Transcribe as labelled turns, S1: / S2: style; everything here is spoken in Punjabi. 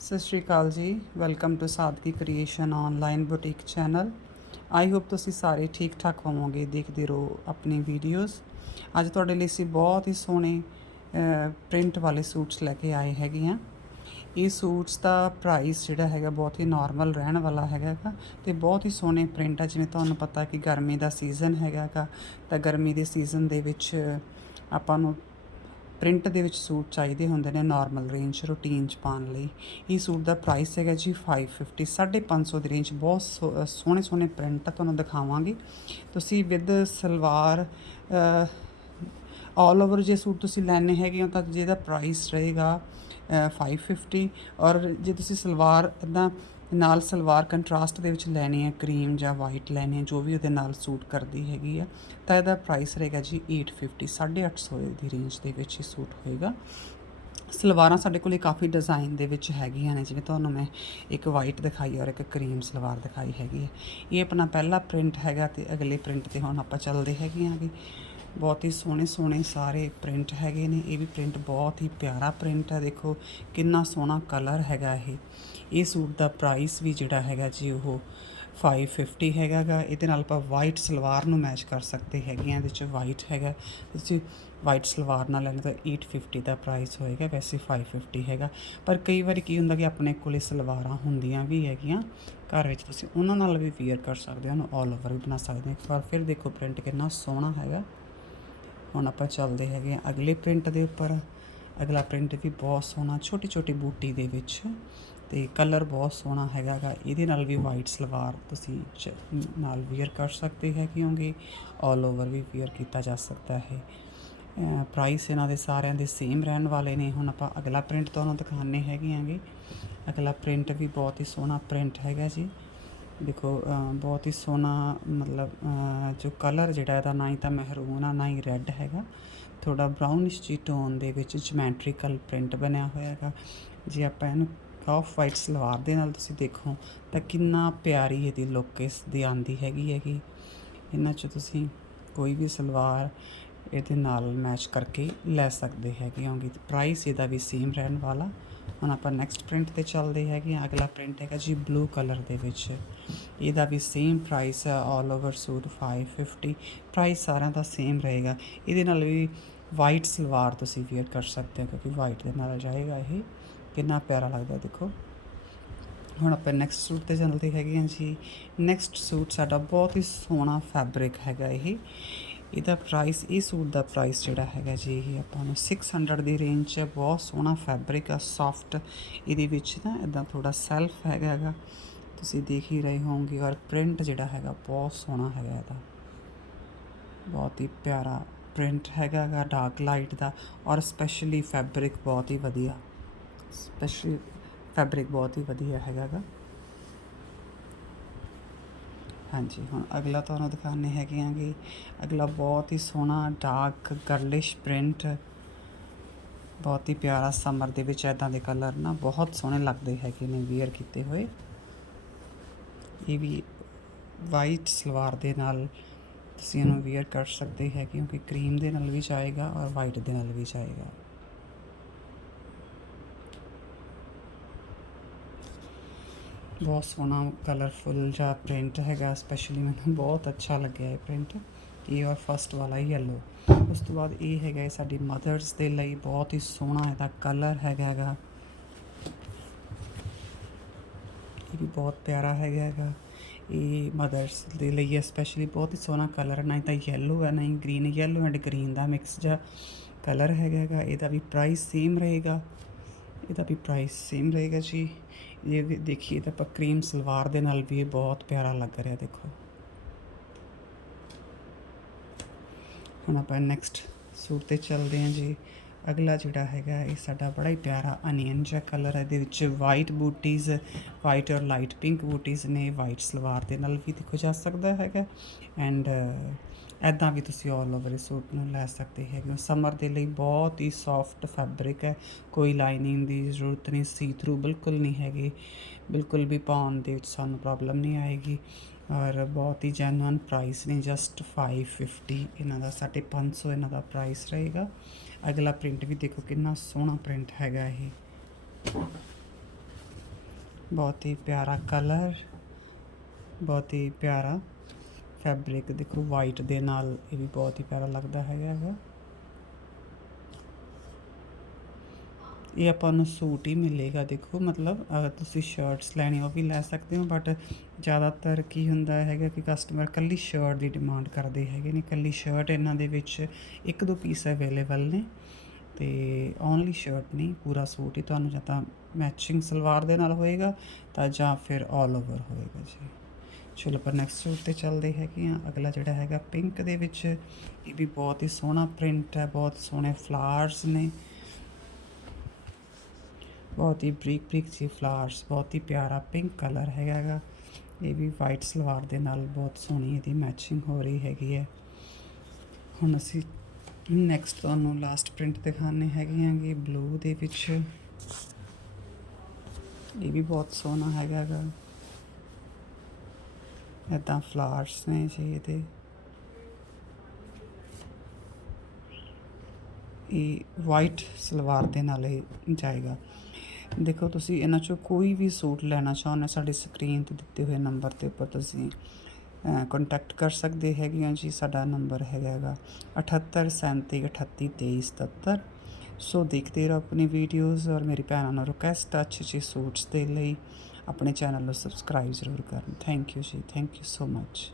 S1: Sat Sri Akal ji. Welcome to Sadgi creation online boutique channel I hope ਤੁਸੀਂ ਸਾਰੇ ਠੀਕ ਠਾਕ ਹੋਵੋਗੇ, ਦੇਖਦੇ ਰਹੋ ਆਪਣੀ ਵੀਡੀਓਜ਼ ਅੱਜ ਤੁਹਾਡੇ ਲਈ ਅਸੀਂ ਬਹੁਤ ਹੀ ਸੋਹਣੇ ਪ੍ਰਿੰਟ ਵਾਲੇ ਸੂਟਸ ਲੈ ਕੇ ਆਏ ਹੈਗੇ ਆ ਇਹ ਸੂਟਸ ਦਾ ਪ੍ਰਾਈਸ ਜਿਹੜਾ ਹੈਗਾ ਬਹੁਤ ਹੀ ਨਾਰਮਲ ਰਹਿਣ ਵਾਲਾ ਹੈਗਾ ਗਾ ਤੇ ਬਹੁਤ ਹੀ ਸੋਹਣੇ ਪ੍ਰਿੰਟ ਆ, ਜਿਵੇਂ ਤੁਹਾਨੂੰ ਪਤਾ ਕਿ ਗਰਮੀ ਦਾ ਸੀਜ਼ਨ ਹੈਗਾ ਤਾਂ ਗਰਮੀ ਦੇ ਸੀਜ਼ਨ ਦੇ ਵਿੱਚ ਆਪਾਂ ਨੂੰ ਪ੍ਰਿੰਟ ਦੇ ਵਿੱਚ ਸੂਟ ਚਾਹੀਦੇ ਹੁੰਦੇ ਨੇ ਨਾਰਮਲ ਰੇਂਜ ਰੂਟੀਨ ਚ ਪਾਉਣ ਲਈ। ਇਹ ਸੂਟ ਦਾ ਪ੍ਰਾਈਸ ਹੈਗਾ ਜੀ 550 550 ਦੀ ਰੇਂਜ ਬਹੁਤ ਸੋ- ਸੋਹਣੇ ਸੋਹਣੇ ਪ੍ਰਿੰਟ ਤੁਹਾਨੂੰ ਦਿਖਾਵਾਂਗੇ। ਤੁਸੀਂ ਵਿਦ ਸਲਵਾਰ ਆਲ ਓਵਰ ਜੇ ਸੂਟ ਤੁਸੀਂ ਲੈਣੇ ਹੈਗੇ ਹੋ ਤਾਂ ਜਿਹਦਾ ਪ੍ਰਾਈਸ ਰਹੇਗਾ ਅ, 550 ਔਰ ਜੇ ਤੁਸੀਂ ਸਲਵਾਰ ਇਦਾਂ ਨਾਲ ਸਲਵਾਰ ਕੰਟਰਾਸਟ ਦੇ ਵਿੱਚ ਲੈਣੀ ਹੈ, ਕਰੀਮ ਜਾਂ ਵਾਈਟ ਲੈਣੀ ਹੈ, ਜੋ ਵੀ ਉਹਦੇ ਨਾਲ ਸੂਟ ਕਰਦੀ ਹੈਗੀ ਆ। ਤਾਂ ਇਹਦਾ ਪ੍ਰਾਈਸ ਰਹੇਗਾ ਜੀ 850 850 ਦੀ ਰੇਂਜ ਦੇ ਵਿੱਚ ਇਹ ਸੂਟ ਹੋਏਗਾ। ਸਲਵਾਰਾਂ ਸਾਡੇ ਕੋਲੇ ਕਾਫੀ ਡਿਜ਼ਾਈਨ ਦੇ ਵਿੱਚ ਹੈਗੀਆਂ ਨੇ, ਜਿਵੇਂ ਤੁਹਾਨੂੰ ਮੈਂ ਇੱਕ ਵਾਈਟ ਦਿਖਾਈ ਔਰ ਇੱਕ ਕਰੀਮ ਸਲਵਾਰ ਦਿਖਾਈ ਹੈਗੀ ਹੈ। ਇਹ ਆਪਣਾ ਪਹਿਲਾ ਪ੍ਰਿੰਟ ਹੈਗਾ ਤੇ ਅਗਲੇ ਪ੍ਰਿੰਟ ਤੇ ਹੁਣ ਆਪਾਂ ਚੱਲਦੇ ਹੈਗੇ ਆਂਗੇ। ਬਹੁਤ ਹੀ ਸੋਹਣੇ ਸੋਹਣੇ ਸਾਰੇ ਪ੍ਰਿੰਟ ਹੈਗੇ ਨੇ। ਇਹ ਵੀ ਪ੍ਰਿੰਟ ਬਹੁਤ ਹੀ ਪਿਆਰਾ ਪ੍ਰਿੰਟ ਹੈ। ਦੇਖੋ ਕਿੰਨਾ ਸੋਹਣਾ ਕਲਰ ਹੈਗਾ ਇਹ। ਇਹ ਸੂਟ ਦਾ ਪ੍ਰਾਈਸ ਵੀ ਜਿਹੜਾ ਹੈਗਾ ਜੀ ਉਹ 550 ਹੈਗਾ ਗਾ ਇਹਦੇ ਨਾਲ ਆਪਾਂ ਵਾਈਟ ਸਲਵਾਰ ਨੂੰ ਮੈਚ ਕਰ ਸਕਦੇ ਹੈਗੇ ਆ ਇਹਦੇ ਚ ਵਾਈਟ ਹੈਗਾ। ਤੁਸੀਂ ਵਾਈਟ ਸਲਵਾਰ ਨਾਲ ਲੈਣਾ ਤਾਂ 850 ਦਾ ਪ੍ਰਾਈਸ ਹੋਏਗਾ। ਵੈਸੇ 550 ਹੈਗਾ। ਪਰ ਕਈ ਵਾਰੀ ਕੀ ਹੁੰਦਾ ਕਿ ਆਪਣੇ ਕੋਲੇ ਸਲਵਾਰਾਂ ਹੁੰਦੀਆਂ ਵੀ ਹੈਗੀਆਂ। ਘਰ ਵਿੱਚ ਤੁਸੀਂ ਉਹਨਾਂ ਨਾਲ ਵੀ ਵੇਅਰ ਕਰ ਸਕਦੇ ਹੋ। ਉਹਨੂੰ ਆਲ ਓਵਰ ਵੀ ਬਣਾ ਸਕਦੇ ਹੋ। ਇੱਕ ਵਾਰ ਫਿਰ ਦੇਖੋ ਪ੍ਰਿੰਟ ਕਿੰਨਾ ਸੋਹਣਾ ਹੈਗਾ। ਹੁਣ ਆਪਾਂ ਚੱਲਦੇ ਹੈਗੇ ਆ ਅਗਲੇ ਪ੍ਰਿੰਟ ਦੇ ਉੱਪਰ। ਅਗਲਾ ਪ੍ਰਿੰਟ ਵੀ ਬਹੁਤ ਸੋਹਣਾ ਛੋਟੀ ਛੋਟੀ ਬੂਟੀ ਦੇ ਵਿੱਚ। ਤੇ ਕਲਰ ਬਹੁਤ ਸੋਹਣਾ ਹੈਗਾ ਇਹਦੇ ਨਾਲ ਵੀ ਵਾਈਟ ਸਲਵਾਰ ਤੁਸੀਂ ਨਾਲ ਵੇਅਰ ਕਰ ਸਕਦੇ ਹੈਗੇ ਹੋਗੇ। ਆਲ ਓਵਰ ਵੀ ਵੇਅਰ ਕੀਤਾ ਜਾ ਸਕਦਾ ਹੈ। ਪ੍ਰਾਈਸ ਇਹਨਾਂ ਦੇ ਸਾਰਿਆਂ ਦੇ ਸੇਮ ਰਹਿਣ ਵਾਲੇ ਨੇ। ਹੁਣ ਆਪਾਂ ਅਗਲਾ ਪ੍ਰਿੰਟ ਤੁਹਾਨੂੰ ਦਿਖਾਣੇ ਹੈਗੇ ਆਂਗੇ ਅਗਲਾ ਪ੍ਰਿੰਟ ਵੀ ਬਹੁਤ ਹੀ ਸੋਹਣਾ ਪ੍ਰਿੰਟ ਹੈਗਾ ਜੀ। ਦੇਖੋ ਬਹੁਤ ਹੀ ਸੋਹਣਾ ਮਤਲਬ ਜੋ ਕਲਰ ਜਿਹੜਾ ਇਹਦਾ ਨਾ ਹੀ ਤਾਂ ਮਹਿਰੂਨ ਆ, ਨਾ ਹੀ ਰੈੱਡ ਹੈਗਾ। ਥੋੜਾ ਬ੍ਰਾਊਨਿਸ਼ ਜੀ ਟੋਨ ਦੇ ਵਿੱਚ ਜਮੈਟ੍ਰੀਕਲ ਪ੍ਰਿੰਟ ਬਣਿਆ ਹੋਇਆ ਹੈਗਾ। ਜੇ ਆਪਾਂ ਇਹਨੂੰ ਆਫ ਵਾਈਟ ਸਲਵਾਰ ਦੇ ਨਾਲ ਤੁਸੀਂ ਦੇਖੋ, ਤਾਂ ਕਿੰਨਾ ਪਿਆਰੀ ਇਹਦੀ ਲੁੱਕ ਇਸ ਦੀ ਆਂਦੀ ਹੈਗੀ ਹੈਗੀ। ਇਹਨਾਂ 'ਚ ਤੁਸੀਂ ਕੋਈ ਵੀ ਸਲਵਾਰ ਇਹਦੇ ਨਾਲ ਮੈਚ ਕਰਕੇ ਲੈ ਸਕਦੇ ਹੈਗੇ ਹੋਗੇ। ਪ੍ਰਾਈਸ ਇਹਦਾ ਵੀ ਸੇਮ ਰਹਿਣ ਵਾਲਾ। ਹੁਣ ਆਪਾਂ ਨੈਕਸਟ ਪ੍ਰਿੰਟ ਤੇ ਚੱਲਦੇ ਹੈਗੇ ਹਾਂ। ਅਗਲਾ ਪ੍ਰਿੰਟ ਹੈਗਾ ਜੀ ਬਲੂ ਕਲਰ ਦੇ ਵਿੱਚ। ਇਹਦਾ ਵੀ ਸੇਮ ਪ੍ਰਾਈਸ ਹੈ ਆਲ ਓਵਰ ਸੂਟ 550 ਪ੍ਰਾਈਸ ਸਾਰਿਆਂ ਦਾ ਸੇਮ ਰਹੇਗਾ। ਇਹਦੇ ਨਾਲ ਵੀ ਵਾਈਟ ਸਲਵਾਰ ਤੁਸੀਂ ਵੇਅਰ ਕਰ ਸਕਦੇ ਹੋ, ਕਿਉਂਕਿ ਵਾਈਟ ਦੇ ਨਾਲ ਜਾਏਗਾ ਇਹ। ਕਿੰਨਾ ਪਿਆਰਾ ਲੱਗਦਾ ਦੇਖੋ। ਹੁਣ ਆਪਾਂ ਨੈਕਸਟ ਸੂਟ ਤੇ ਚੱਲਦੇ ਹੈਗੇ ਹਾਂ ਜੀ। ਨੈਕਸਟ ਸੂਟ ਸਾਡਾ ਬਹੁਤ ਹੀ ਸੋਹਣਾ ਫੈਬਰਿਕ ਹੈਗਾ ਇਹ। ਇਹਦਾ ਪ੍ਰਾਈਸ ਇਹ ਸੂਟ ਦਾ ਪ੍ਰਾਈਸ ਜਿਹੜਾ ਹੈਗਾ ਜੀ, ਇਹ ਆਪਾਂ ਨੂੰ 600 ਦੀ ਰੇਂਜ 'ਚ ਬਹੁਤ ਸੋਹਣਾ ਫੈਬਰਿਕ ਆ ਸੌਫਟ ਇਹਦੇ ਵਿੱਚ ਨਾ ਇਦਾਂ ਥੋੜਾ ਸੈਲਫ ਹੈਗਾ ਹੈਗਾ। ਤੁਸੀਂ ਦੇਖ ਹੀ ਰਹੇ ਹੋਵੋਗੇ ਔਰ ਪ੍ਰਿੰਟ ਜਿਹੜਾ ਹੈਗਾ ਬਹੁਤ ਸੋਹਣਾ ਹੈਗਾ ਇਹਦਾ। ਬਹੁਤ ਹੀ ਪਿਆਰਾ ਪ੍ਰਿੰਟ ਹੈਗਾ ਹੈਗਾ ਡਾਰਕ ਲਾਈਟ ਦਾ ਔਰ ਸਪੈਸ਼ਲੀ ਫੈਬਰਿਕ ਬਹੁਤ ਹੀ ਵਧੀਆ। ਸਪੈਸ਼ਲੀ ਫੈਬਰਿਕ ਬਹੁਤ ਹੀ ਵਧੀਆ ਹੈਗਾ ਗਾ ਹਾਂਜੀ, ਹੁਣ ਅਗਲਾ ਤੁਹਾਨੂੰ ਦਿਖਾਣੇ ਹੈਗੇ ਆਂਗੇ ਅਗਲਾ ਬਹੁਤ ਹੀ ਸੋਹਣਾ ਡਾਰਕ ਗਰਲਿਸ਼ ਪ੍ਰਿੰਟ ਬਹੁਤ ਹੀ ਪਿਆਰਾ ਸਮਰ ਦੇ ਵਿੱਚ ਐਦਾਂ ਦੇ ਕਲਰ ਨਾ ਬਹੁਤ ਸੋਹਣੇ ਲੱਗਦੇ ਹੈਗੇ ਨੇ ਵੇਅਰ ਕੀਤੇ ਹੋਏ। ਇਹ ਵੀ ਵਾਈਟ ਸਲਵਾਰ ਦੇ ਨਾਲ ਤੁਸੀਂ ਇਹਨੂੰ ਵੇਅਰ ਕਰ ਸਕਦੇ ਹੈ ਕਿਉਂਕਿ ਕਰੀਮ ਦੇ ਨਾਲ ਵੀ ਜਾਏਗਾ ਔਰ ਵਾਈਟ ਦੇ ਨਾਲ ਵੀ ਜਾਏਗਾ। ਬਹੁਤ ਸੋਹਣਾ ਕਲਰਫੁਲ ਜਿਹਾ ਪ੍ਰਿੰਟ ਹੈਗਾ ਸਪੈਸ਼ਲੀ ਮੈਨੂੰ ਬਹੁਤ ਅੱਛਾ ਲੱਗਿਆ ਇਹ ਪ੍ਰਿੰਟ ਇਹ ਔਰ ਫਸਟ ਵਾਲਾ ਹੀ ਯੈਲੋ ਉਸ ਤੋਂ ਬਾਅਦ ਇਹ ਹੈਗਾ ਇਹ ਸਾਡੀ ਮਦਰਸ ਦੇ ਲਈ ਬਹੁਤ ਹੀ ਸੋਹਣਾ ਇਹਦਾ ਕਲਰ ਹੈਗਾ ਹੈਗਾ। ਇਹ ਵੀ ਬਹੁਤ ਪਿਆਰਾ ਹੈਗਾ ਹੈਗਾ। ਇਹ ਮਦਰਸ ਦੇ ਲਈ ਸਪੈਸ਼ਲੀ ਬਹੁਤ ਹੀ ਸੋਹਣਾ ਕਲਰ ਨਾ ਤਾਂ ਯੈਲੋ ਹੈ ਨਾ ਹੀ ਗ੍ਰੀਨ ਯੈਲੋ ਐਂਡ ਗ੍ਰੀਨ ਦਾ ਮਿਕਸ ਜਿਹਾ ਕਲਰ ਹੈਗਾ ਹੈਗਾ। ਇਹਦਾ ਵੀ ਪ੍ਰਾਈਸ ਸੇਮ ਰਹੇਗਾ। ਇਹਦਾ ਵੀ ਪ੍ਰਾਈਸ ਸੇਮ ਰਹੇਗਾ ਜੀ। ਇਹ ਦੇਖੀਏ ਤਾਂ ਆਪਾਂ ਕਰੀਮ ਸਲਵਾਰ ਦੇ ਨਾਲ ਵੀ ਇਹ ਬਹੁਤ ਪਿਆਰਾ ਲੱਗ ਰਿਹਾ, ਦੇਖੋ। ਹੁਣ ਆਪਾਂ ਨੈਕਸਟ ਸੂਟ ਤੇ ਚੱਲਦੇ ਹਾਂ ਜੀ। ਅਗਲਾ ਜਿਹੜਾ ਹੈਗਾ, ਇਹ ਸਾਡਾ ਬੜਾ ਹੀ ਪਿਆਰਾ ਅਨੀਅਨ ਜਿਹਾ ਕਲਰ ਹੈ। ਇਹਦੇ ਵਿੱਚ ਵਾਈਟ ਬੂਟੀਜ਼ ਵਾਈਟ ਔਰ ਲਾਈਟ ਪਿੰਕ ਬੂਟੀਜ਼ ਨੇ। ਵਾਈਟ ਸਲਵਾਰ ਦੇ ਨਾਲ ਵੀ ਦੇਖੋ ਜਾ ਸਕਦਾ ਹੈਗਾ। ਐਂਡ ਐਦਾਂ ਵੀ ਤੁਸੀਂ ਆਲ ਓਵਰ ਇਸ ਸੂਟ ਨੂੰ ਲੈ ਸਕਦੇ ਹੈਗੇ ਹੋ। ਸਮਰ ਦੇ ਲਈ ਬਹੁਤ ਹੀ ਸੌਫਟ ਫੈਬਰਿਕ ਹੈ। ਕੋਈ ਲਾਈਨਿੰਗ ਦੀ ਜ਼ਰੂਰਤ ਨਹੀਂ ਸੀ ਥਰੂ ਬਿਲਕੁਲ ਨਹੀਂ ਹੈਗੀ। ਬਿਲਕੁਲ ਵੀ ਪਾਉਣ ਦੇ ਵਿੱਚ ਸਾਨੂੰ ਪ੍ਰੋਬਲਮ ਨਹੀਂ ਆਏਗੀ। ਔਰ ਬਹੁਤ ਹੀ ਜੈਨੂਅਨ ਪ੍ਰਾਈਸ ਨੇ ਜਸਟ 550 ਇਹਨਾਂ ਦਾ 550 ਇਹਨਾਂ ਦਾ ਪ੍ਰਾਈਸ ਰਹੇਗਾ। ਅਗਲਾ ਪ੍ਰਿੰਟ ਵੀ ਦੇਖੋ ਕਿੰਨਾ ਸੋਹਣਾ ਪ੍ਰਿੰਟ ਹੈਗਾ ਇਹ। ਬਹੁਤ ਹੀ ਪਿਆਰਾ ਕਲਰ ਬਹੁਤ ਹੀ ਪਿਆਰਾ ਫੈਬਰਿਕ ਦੇਖੋ ਵਾਈਟ ਦੇ ਨਾਲ ਇਹ ਵੀ ਬਹੁਤ ਹੀ ਪਿਆਰਾ ਲੱਗਦਾ ਹੈਗਾ ਹੈਗਾ। ਇਹ ਆਪਾਂ ਨੂੰ ਸੂਟ ਹੀ ਮਿਲੇਗਾ ਦੇਖੋ, ਮਤਲਬ ਅਗਰ ਤੁਸੀਂ ਸ਼ਰਟਸ ਲੈਣੀ ਉਹ ਵੀ ਲੈ ਸਕਦੇ ਹੋ ਬਟ ਜ਼ਿਆਦਾਤਰ ਕੀ ਹੁੰਦਾ ਹੈਗਾ ਕਿ ਕਸਟਮਰ ਕੱਲੀ ਸ਼ਰਟ ਦੀ ਡਿਮਾਂਡ ਕਰਦੇ ਹੈਗੇ ਨੇ ਕੱਲੀ ਸ਼ਰਟ ਇਹਨਾਂ ਦੇ ਵਿੱਚ ਇੱਕ ਦੋ ਪੀਸ ਅਵੇਲੇਬਲ ਨੇ ਤੇ ਓਨਲੀ ਸ਼ਰਟ ਨਹੀਂ, ਪੂਰਾ ਸੂਟ ਹੀ ਤੁਹਾਨੂੰ ਜਾਂ ਤਾਂ ਮੈਚਿੰਗ ਸਲਵਾਰ ਦੇ ਨਾਲ ਹੋਏਗਾ ਤਾਂ ਜਾਂ ਫਿਰ 올 ਓਵਰ ਹੋਏਗਾ ਜੀ। ਚਲੋ ਪਰ ਨੈਕਸਟ ਸੂਟ ਤੇ ਚੱਲਦੇ ਹੈਗੇ ਆ ਅਗਲਾ ਜਿਹੜਾ ਹੈਗਾ ਪਿੰਕ ਦੇ ਵਿੱਚ, ਇਹ ਵੀ ਬਹੁਤ ਹੀ ਸੋਹਣਾ ਪ੍ਰਿੰਟ ਹੈ, ਬਹੁਤ ਸੋਹਣੇ ਫਲਾਵਰਸ ਨੇ। ਬਹੁਤ ਹੀ ਬਰੀਕ ਬਰੀਕ ਜਿਹੇ ਫਲਾਵਰਸ ਬਹੁਤ ਹੀ ਪਿਆਰਾ ਪਿੰਕ ਕਲਰ ਹੈਗਾ ਇਹ ਵੀ ਵਾਈਟ ਸਲਵਾਰ ਦੇ ਨਾਲ ਬਹੁਤ ਸੋਹਣੀ ਇਹਦੀ ਮੈਚਿੰਗ ਹੋ ਰਹੀ ਹੈਗੀ ਹੈ। ਹੁਣ ਅਸੀਂ ਨੈਕਸਟ ਤੁਹਾਨੂੰ ਲਾਸਟ ਪ੍ਰਿੰਟ ਦਿਖਾਣੇ ਹੈਗੇ ਆਂਗੇ ਬਲੂ ਦੇ ਵਿੱਚ। ਇਹ ਵੀ ਬਹੁਤ ਸੋਹਣਾ ਹੈਗਾ ਗਾ ਇਦਾਂ ਫਲਾਰਸ ਨੇ ਜੀ ਇਹਦੇ। ਇਹ ਵਾਈਟ ਸਲਵਾਰ ਦੇ ਨਾਲ ਇਹ ਜਾਏਗਾ। ਦੇਖੋ ਤੁਸੀਂ ਇਹਨਾਂ ਚੋਂ ਕੋਈ ਵੀ ਸੂਟ ਲੈਣਾ ਚਾਹੁੰਦੇ ਸਾਡੀ ਸਕਰੀਨ ਤੇ ਦਿੱਤੇ ਹੋਏ ਨੰਬਰ ਤੇ ਉੱਪਰ ਤੁਸੀਂ ਕੰਟੈਕਟ ਕਰ ਸਕਦੇ ਹੈਗੇ ਹੋ ਜੀ, ਸਾਡਾ ਨੰਬਰ ਹੈਗਾ 7837382377 ਸੋ ਦੇਖਦੇ ਰਹੋ ਆਪਣੀ ਵੀਡੀਓਜ਼ ਔਰ ਮੇਰੀ ਭੈਣਾਂ ਨੂੰ ਰਿਕਵੈਸਟ ਅੱਛੇ ਅੱਛੇ ਸੂਟਸ ਦੇ ਲਈ। ਆਪਣੇ ਚੈਨਲ ਨੂੰ ਸਬਸਕ੍ਰਾਈਬ ਜ਼ਰੂਰ ਕਰਨ। ਥੈਂਕ ਯੂ ਜੀ ਥੈਂਕ ਯੂ ਸੋ ਮੱਚ